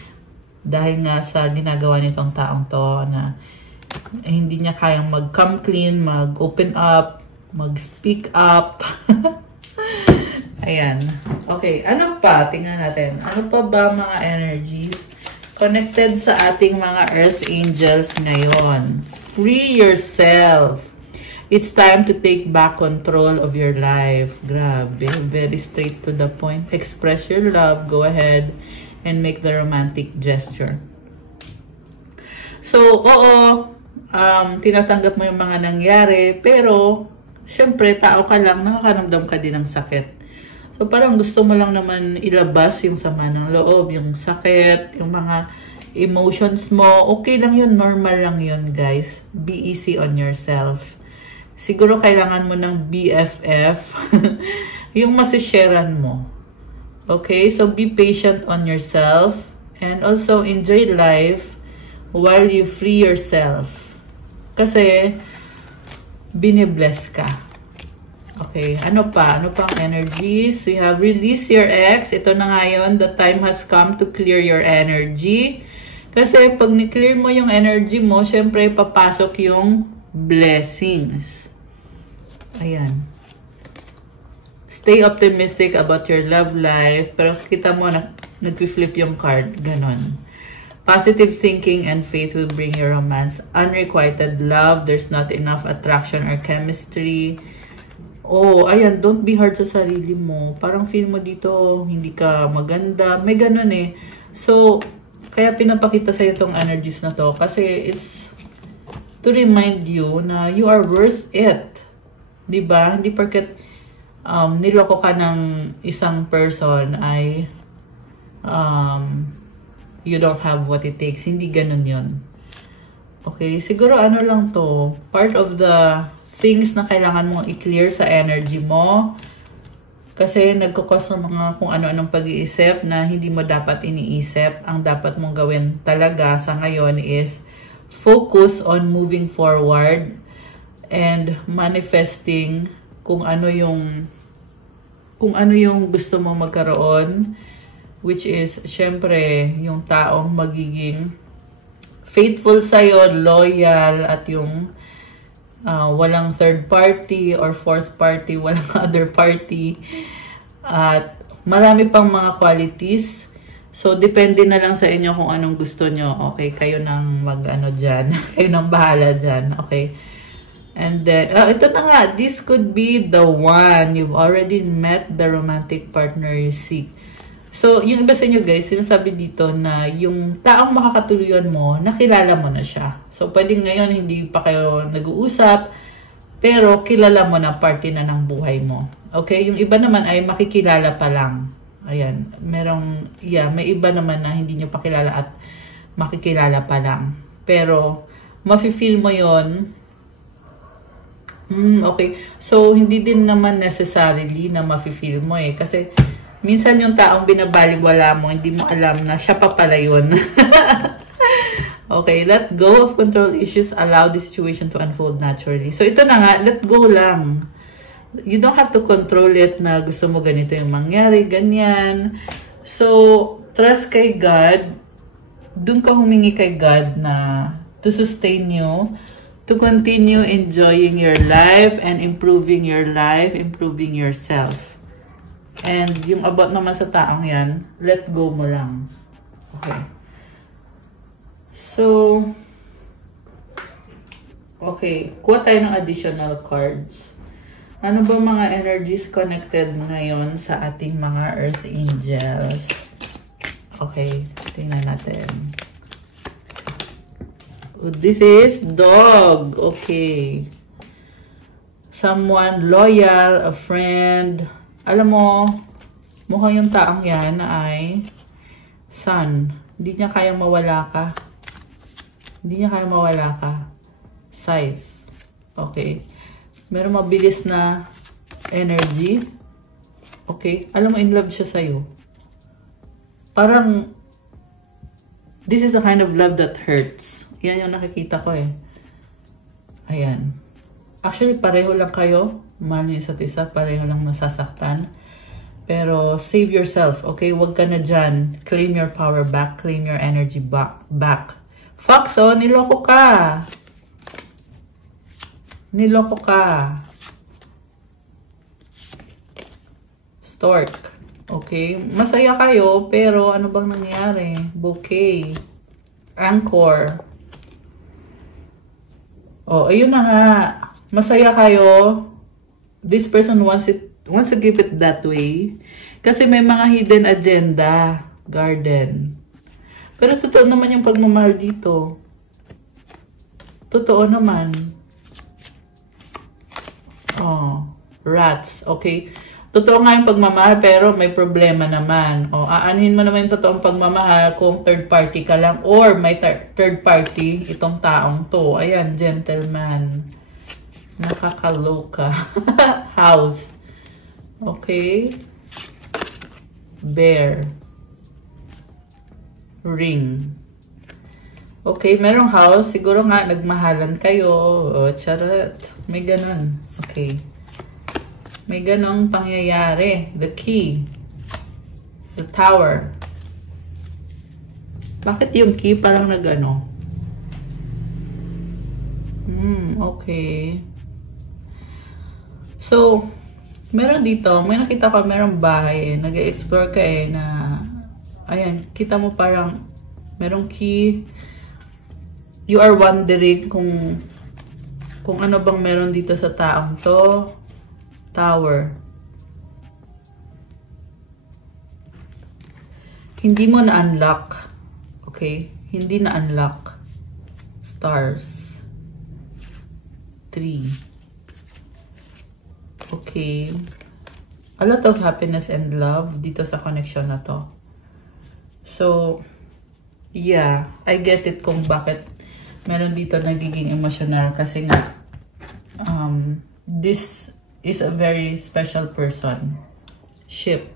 Dahil nga sa ginagawa nitong taong to na hindi niya kayang mag-come clean, mag-open up, mag-speak up. Ayan. Okay, ano pa? Tingnan natin. Ano pa ba mga energies connected sa ating mga earth angels ngayon? Free yourself. It's time to take back control of your life. Grabe. Very straight to the point. Express your love. Go ahead and make the romantic gesture. So, oo. Tinatanggap mo yung mga nangyari. Pero, syempre, tao ka lang. Nakakaramdam ka din ng sakit. So, parang gusto mo lang naman ilabas yung sama ng loob, yung sakit, yung mga emotions mo. Okay lang yun. Normal lang yun, guys. Be easy on yourself. Siguro kailangan mo ng BFF. Yung masisharean mo. Okay? So, be patient on yourself. And also, enjoy life while you free yourself. Kasi, binibless ka. Okay. Ano pa? Ano pang energies? We have release your ex. Ito na nga yun. The time has come to clear your energy. Kasi, pag ni-clear mo yung energy mo, syempre, papasok yung blessings. Ayan. Stay optimistic about your love life. Pero kita mo na nag-flip yung card. Ganon. Positive thinking and faith will bring your romance. Unrequited love. There's not enough attraction or chemistry. Oh, ayan. Don't be hard sa sarili mo. Parang feel mo dito, hindi ka maganda. May ganon eh. So, kaya pinapakita sa'yo itong energies na to. Kasi it's to remind you na you are worth it. Diba? Hindi porket niloko ka ng isang person ay you don't have what it takes. Hindi ganun yun. Okay? Siguro ano lang to. Part of the things na kailangan mong i-clear sa energy mo. Kasi nagkukos ng mga kung ano-anong pag-iisip na hindi mo dapat iniisip. Ang dapat mong gawin talaga sa ngayon is focus on moving forward and manifesting kung ano yung gusto mo magkaroon, which is syempre yung taong magiging faithful sa'yo, loyal, at yung walang third party or fourth party, walang other party, at marami pang mga qualities. So, depende na lang sa inyo kung anong gusto nyo. Okay, kayo nang mag-ano dyan. Kayo nang bahala dyan. Okay. And then, ito na nga, this could be the one. You've already met the romantic partner you seek. So, yung iba sa inyo guys, sinasabi dito na yung taong makakatuluyan mo, nakilala mo na siya. So, pwedeng ngayon hindi pa kayo nag-uusap, pero kilala mo na party na ng buhay mo. Okay? Yung iba naman ay makikilala pa lang. Ayan. May iba naman na hindi nyo pa kilala at makikilala pa lang. Pero, mafe-feel mo yon. Okay. So, hindi din naman necessarily na mafe-feel mo eh. Kasi, minsan yung taong binabaliwala mo, hindi mo alam na siya pa pala yun. Okay. Let go of control issues. Allow the situation to unfold naturally. So, ito na nga. Let go lang. You don't have to control it na gusto mo ganito yung mangyari, ganyan. So, trust kay God. Doon ka humingi kay God na to sustain you, to continue enjoying your life and improving your life, improving yourself. And yung about naman sa taong yan, let go mo lang. Okay. So, okay. Kuha tayo ng additional cards. Ano ba mga energies connected ngayon sa ating mga Earth Angels? Okay, tingnan natin. This is dog. Okay. Someone loyal, a friend. Alam mo, mukhang yung taong yan ay sun. Hindi niya kayang mawala ka. Hindi niya kayang mawala ka. Scythe. Okay. Meron mabilis na energy. Okay. Alam mo, in love siya sa'yo. Parang, this is the kind of love that hurts. Yan yung nakikita ko eh. Ayan. Actually, pareho lang kayo. Mahal niyo isa't isa. Pareho lang masasaktan. Pero, save yourself. Okay? Huwag ka na dyan. Claim your power back. Claim your energy back. Fox, oh, niloko ka. Niloko ka. Stork. Okay? Masaya kayo, pero ano bang nangyari? Bouquet. Anchor. Oh, ayun na nga. Masaya kayo. This person wants to keep it that way. Kasi may mga hidden agenda. Garden. Pero totoo naman yung pagmamahal dito. Totoo naman. Oh, rats. Okay. Totoo nga yung pagmamahal, pero may problema naman. O, aanhin mo naman yung totoong pagmamahal kung third party ka lang or may third party itong taong to. Ayan, gentleman. Nakakaloka. House. Okay. Bear. Ring. Okay, merong house. Siguro nga, nagmahalan kayo. O, charot. May ganun. Okay. May ganong pangyayari. The key. The tower. Bakit yung key parang nagano? Okay. So, meron dito, may nakita ko, merong bahay eh. Nag-explore ka eh na, ayan, kita mo parang merong key. You are wondering kung ano bang meron dito sa taong to. Tower. Hindi mo na-unlock. Okay? Hindi na-unlock. Stars. 3. Okay. A lot of happiness and love dito sa connection na to. So, yeah. I get it kung bakit meron dito nagiging emotional kasi nga this is a very special person. Ship.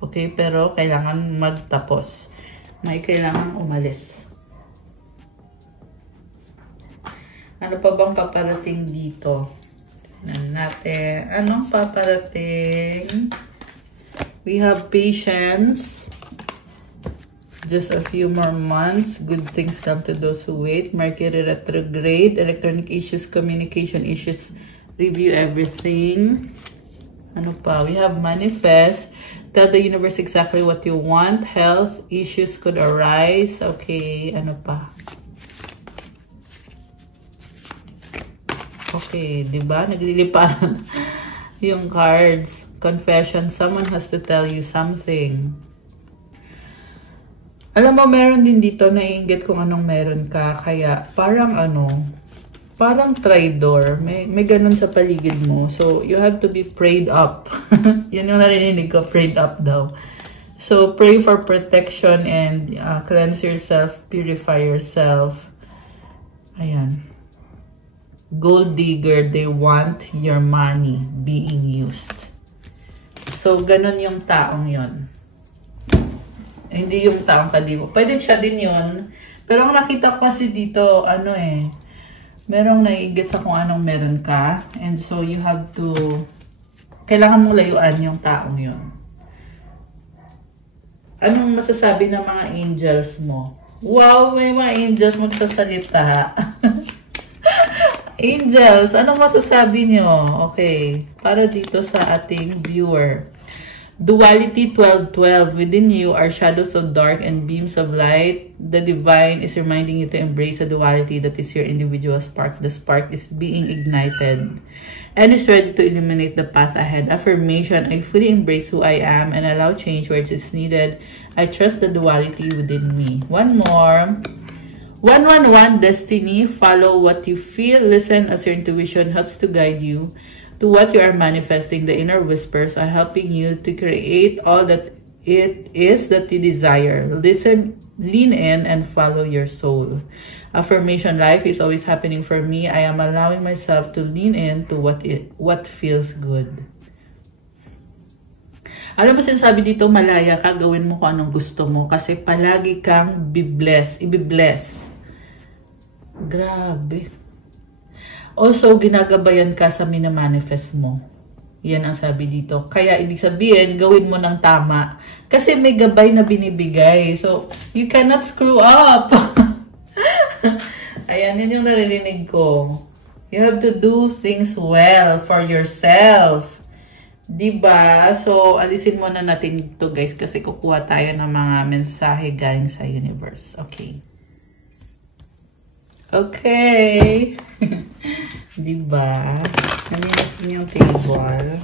Okay, pero kailangan magtapos. May kailangan umalis. Ano pa bang paparating dito? Tignan natin. Anong paparating? We have patience. Just a few more months. Good things come to those who wait. Mercury retrograde. Electronic issues, communication issues. Review everything. Ano pa? We have manifest. Tell the universe exactly what you want. Health issues could arise. Okay. Ano pa? Okay, di ba? Nagliliparan yung cards. Confession. Someone has to tell you something. Alam mo, meron din dito, naiinggit kung anong meron ka. Kaya, parang traitor. May ganun sa paligid mo. So, you have to be prayed up. Yun yung narinig ko, prayed up daw. So, pray for protection and cleanse yourself, purify yourself. Ayan. Gold digger, they want your money being used. So, ganun yung taong yon. Hindi yung taong kadibo. Pwede siya din yun. Pero ang nakita ko kasi dito, merong naiigit sa kung anong meron ka. And so, you have to, kailangan mong layuan yung taong yon. Anong masasabi ng mga angels mo? Wow, may mga angels magsasalita. Angels, anong masasabi nyo? Okay, para dito sa ating viewer. Duality 12:12. Within you are shadows of dark and beams of light. The divine is reminding you to embrace the duality that is your individual spark. The spark is being ignited and is ready to illuminate the path ahead. Affirmation: I fully embrace who I am and allow change where it is needed. I trust the duality within me. One more. 111 Destiny. Follow what you feel. Listen as your intuition helps to guide you to what you are manifesting. The inner whispers are helping you to create all that it is that you desire. Listen, lean in, and follow your soul. Affirmation: life is always happening for me. I am allowing myself to lean in to what feels good. Alam mo, sinasabi dito, malaya ka, gawin mo kung anong gusto mo kasi palagi kang ibibless. Grabe. Also, ginagabayan ka sa minamanifest mo. Yan ang sabi dito. Kaya, ibig sabihin, gawin mo ng tama. Kasi may gabay na binibigay. So, you cannot screw up. Ayan, yun yung naririnig ko. You have to do things well for yourself. Diba? So, alisin muna natin ito, guys, kasi kukuha tayo ng mga mensahe galing sa universe. Okay. Okay. Diba? Naminas din yung table.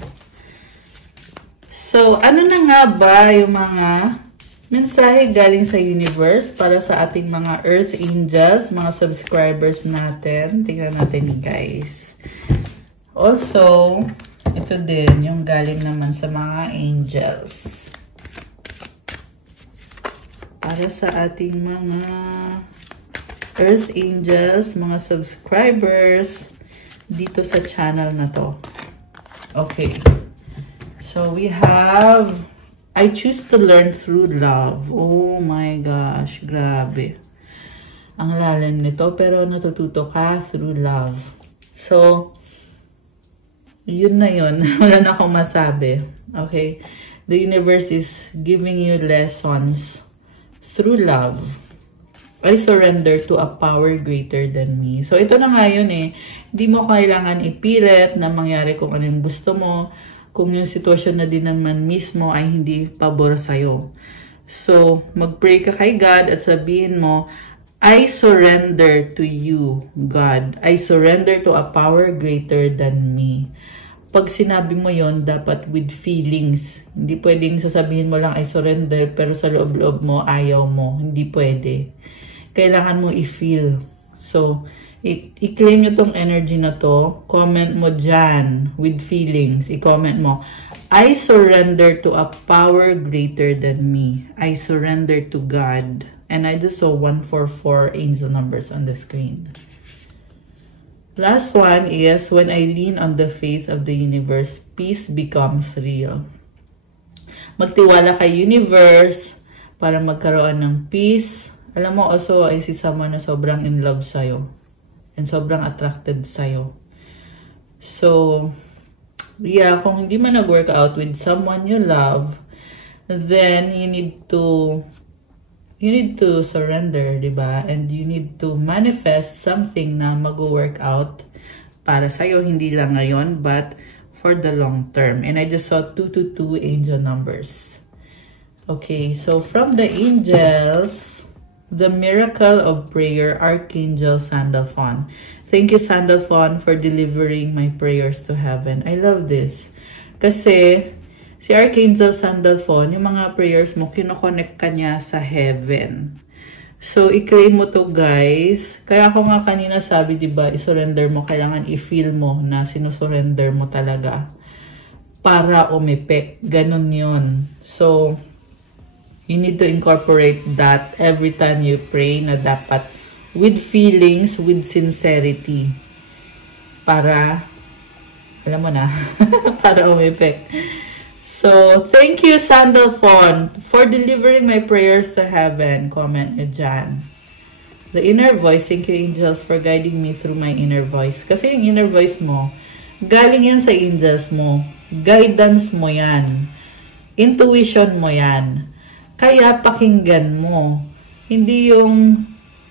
So, ano na nga ba yung mga mensahe galing sa universe para sa ating mga earth angels, mga subscribers natin? Tingnan natin, guys. Also, ito din yung galing naman sa mga angels. Para sa ating mga earth angels, mga subscribers dito sa channel na to. Okay. So we have, I choose to learn through love. Oh my gosh, grabe. Ang lalim nito, pero natututo ka through love. So, yun na yun. Wala na akong masabi. Okay? The universe is giving you lessons through love. I surrender to a power greater than me. So, ito na nga yun eh. Hindi mo kailangan ipilit na mangyari kung ano yung gusto mo. Kung yung sitwasyon na din naman mismo ay hindi pabor sa'yo. So, mag-pray ka kay God at sabihin mo, I surrender to you, God. I surrender to a power greater than me. Pag sinabi mo yon, dapat with feelings. Hindi pwedeng sasabihin mo lang, I surrender, pero sa loob-loob mo, ayaw mo. Hindi pwede. Kailangan mo i-feel. So, i-claim nyo tong energy na to. Comment mo dyan with feelings. I-comment mo, I surrender to a power greater than me. I surrender to God. And I just saw 144 angel numbers on the screen. Last one is, when I lean on the faith of the universe, peace becomes real. Magtiwala kay universe para magkaroon ng peace. Alam mo, also, I see someone na sobrang in love sa'yo. And sobrang attracted sa'yo. So, yeah, kung hindi man nag-work out with someone you love, then you need to surrender, diba? And you need to manifest something na mag-work out para sa'yo, hindi lang ngayon, but for the long term. And I just saw 222 angel numbers. Okay, so from the angels, The Miracle of Prayer, Archangel Sandalphon. Thank you, Sandalphon, for delivering my prayers to heaven. I love this. Kasi, si Archangel Sandalphon, yung mga prayers mo, kinoconnect ka niya sa heaven. So, i-claim mo to, guys. Kaya ako nga kanina sabi, diba, i-surrender mo. Kailangan i-feel mo na sinusurrender mo talaga para umepek. Ganon yun. So, you need to incorporate that every time you pray na dapat with feelings, with sincerity. Para, alam mo na, para umepek. So, thank you, Sandalphon, for delivering my prayers to heaven. Comment nyo dyan. The inner voice, thank you, angels, for guiding me through my inner voice. Kasi yung inner voice mo, galing yan sa angels mo. Guidance mo yan. Intuition mo yan. Kaya pakinggan mo. Hindi yung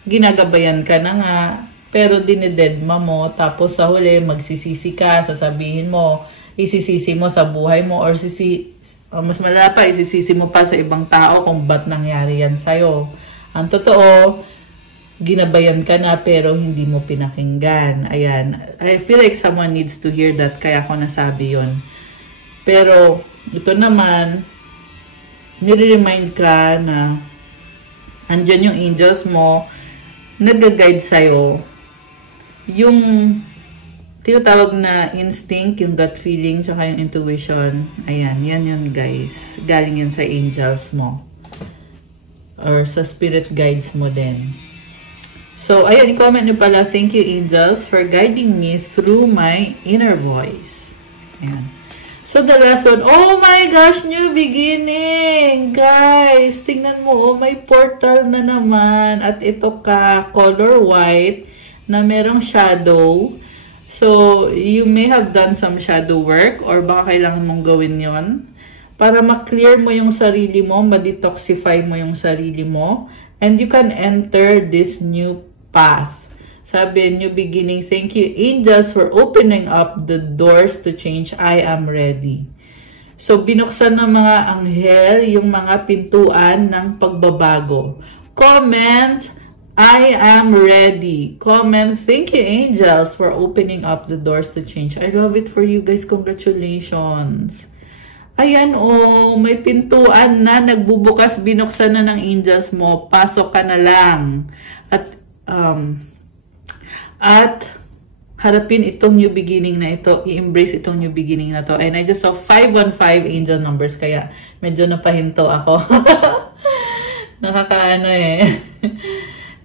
ginagabayan ka na nga, pero dinededma mo, tapos sa huli, magsisisi ka, sasabihin mo, isisisi mo sa buhay mo, or mas malala pa, isisisi mo pa sa ibang tao kung ba't nangyari yan sa'yo. Ang totoo, ginabayan ka na pero hindi mo pinakinggan. Ayan. I feel like someone needs to hear that, kaya ako nasabi yon. Pero, ito naman, nire-remind ka na andyan yung angels mo, nag-guide sa'yo. Yung tinatawag na instinct, yung gut feeling, tsaka yung intuition. Ayan, yan yun, guys. Galing yan sa angels mo. Or sa spirit guides mo din. So, ayan, i-comment nyo pala, thank you, angels, for guiding me through my inner voice. Ayan. So, the last one, oh my gosh, new beginning! Guys, tingnan mo, oh, may portal na naman. At ito ka, color white, na merong shadow. So, you may have done some shadow work or baka kailangan mong gawin yon para ma-clear mo yung sarili mo, ma-detoxify mo yung sarili mo, and you can enter this new path. Sabi, new beginning, thank you, angels, for opening up the doors to change. I am ready. So, binuksan ng mga anghel yung mga pintuan ng pagbabago. Comment, I am ready. Comment, thank you, angels, for opening up the doors to change. I love it for you guys. Congratulations. Ayan, oh, may pintuan na nagbubukas, binuksan na ng angels mo. Pasok ka na lang. At harapin itong new beginning na ito. I-embrace itong new beginning na to. And I just saw 515 angel numbers, kaya medyo napahinto ako. Nakakaano eh.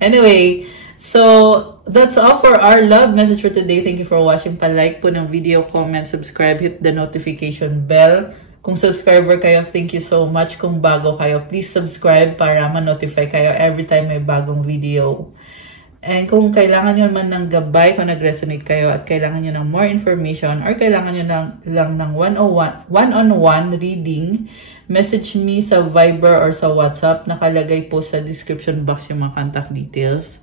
Anyway, so that's all for our love message for today. Thank you for watching. Pa-like po ng video, comment, subscribe, hit the notification bell. Kung subscriber kayo, thank you so much. Kung bago kayo, please subscribe para ma-notify kayo every time may bagong video. And kung kailangan nyo man ng gabay, kung nag-resonate kayo at kailangan nyo ng more information or kailangan nyo lang ng one-on-one reading, message me sa Viber or sa WhatsApp. Nakalagay po sa description box yung mga contact details.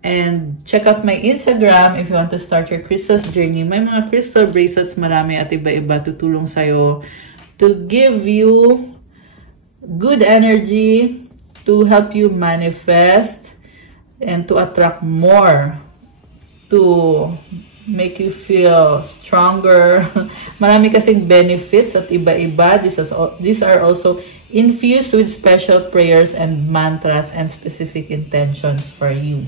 And check out my Instagram if you want to start your crystals journey. May mga crystal bracelets marami at iba-iba tutulong sa'yo to give you good energy, to help you manifest, and to attract more, to make you feel stronger. Marami kasing benefits at iba-iba. These are also infused with special prayers and mantras and specific intentions for you.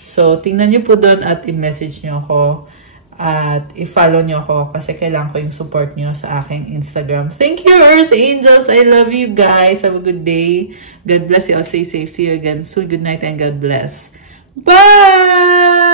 So, tingnan nyo po doon at i-message nyo ako at i-follow nyo ako kasi kailangan ko yung support nyo sa aking Instagram. Thank you, Earth Angels! I love you guys! Have a good day. God bless you. I'll stay safe. See you again soon. Good night and God bless. Bye!